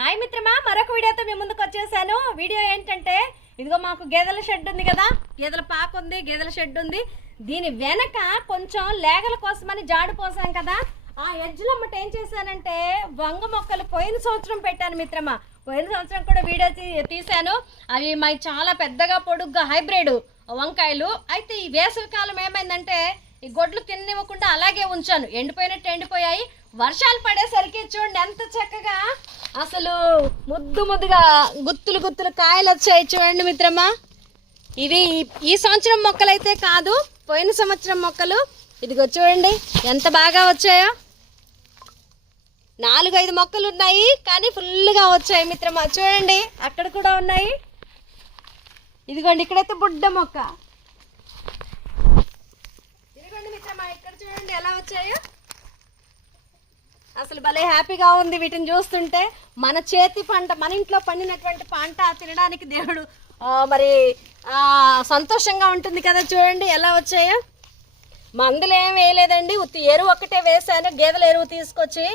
Hi మిత్రమా మరొక వీడియోతో మేము ముందుకు వచ్చేసాను. వీడియో ఏంటంటే ఇదిగో మాకు గేదెల షెడ్ ఉంది కదా గేదెల పాక ఉంది గేదెల షెడ్ ఉంది. దీని వెనక కొంచెం లేగల కోసమని జాడు పోసాం కదా ఆ ఎడ్జ్లో అమ్మట ఏం చేశానంటే వంగ మొక్కలు పోయిన సంవత్సరం పెట్టాను మిత్రమా. పోయిన సంవత్సరం కూడా వీడియో తీ- తీశాను. అవి మాకు చాలా పెద్దగా పొడుగ్గా హైబ్రిడ్ వంకాయలు. అయితే ఈ వేసవి కాలం ఏమైందంటే ఈ గొడ్లు తినివ్వకుండా అలాగే ఉంచాను. ఎండిపోయినట్టు ఎండిపోయాయి. వర్షాలు పడేసరికి చూడండి ఎంత చక్కగా అసలు ముద్దు ముద్దుగా గుత్తులు గుత్తులు కాయలు వచ్చాయి చూడండి మిత్రమా. ఇవి ఈ- సంవత్సరం మొక్కలైతే కాదు పోయిన సంవత్సరం మొక్కలు. ఇదిగో చూడండి ఎంత బాగా వచ్చాయో. నాలుగు ఐదు మొక్కలు ఉన్నాయి కానీ ఫుల్గా వచ్చాయి మిత్రమా. చూడండి అక్కడ కూడా ఉన్నాయి. ఇదిగోండి ఇక్కడైతే బుడ్డ మొక్క. ఇదిగోండి మిత్రమా ఇక్కడ చూడండి ఎలా వచ్చాయో. అసలు భలే హ్యాపీగా ఉంది వీటిని చూస్తుంటే. మన చేతి పంట మన ఇంట్లో పండినటువంటి పంట తినడానికి దేవుడు మరి సంతోషంగా ఉంటుంది కదా చూడండి ఎలా వచ్చాయో. మందులు ఏం వేయలేదండి. ఉత్తి ఎరువు ఒకటే వేసాను గేదెల ఎరువు తీసుకొచ్చి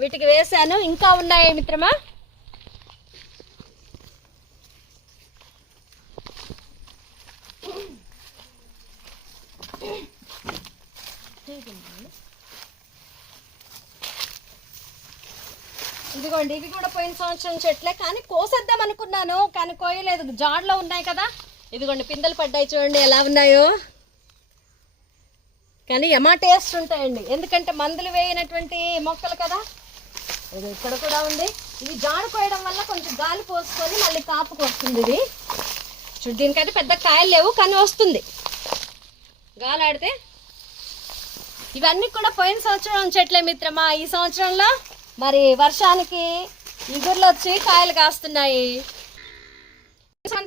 వీటికి వేసాను ఇంకా ఉన్నాయి మిత్రమా? ఇదిగోండి ఇవి కూడా పోయిన సంవత్సరం చెట్లే కానీ కోసేద్దాం అనుకున్నాను కానీ కోయలేదు. జాడ్లో ఉన్నాయి కదా. ఇదిగోండి పిందెలు పడ్డాయి చూడండి ఎలా ఉన్నాయో. కానీ ఎమా టేస్ట్ ఉంటాయండి. ఎందుకంటే మందులు వేయనటువంటి మొక్కలు కదా. ఇది ఇక్కడ కూడా ఉంది. ఇది జాడు కోయడం వల్ల కొంచెం గాలి పోసుకొని మళ్ళీ కాపుకు వస్తుంది ఇది. చూడు దీనికైతే పెద్ద కాయలు లేవు కానీ వస్తుంది. గాలి ఆడితే. ఇవన్నీ కూడా పోయిన సంవత్సరం చెట్లే మిత్రమా ఈ సంవత్సరంలో? మరి వర్షానికి ఇగుర్లు వచ్చి కాయలు కాస్తున్నాయి.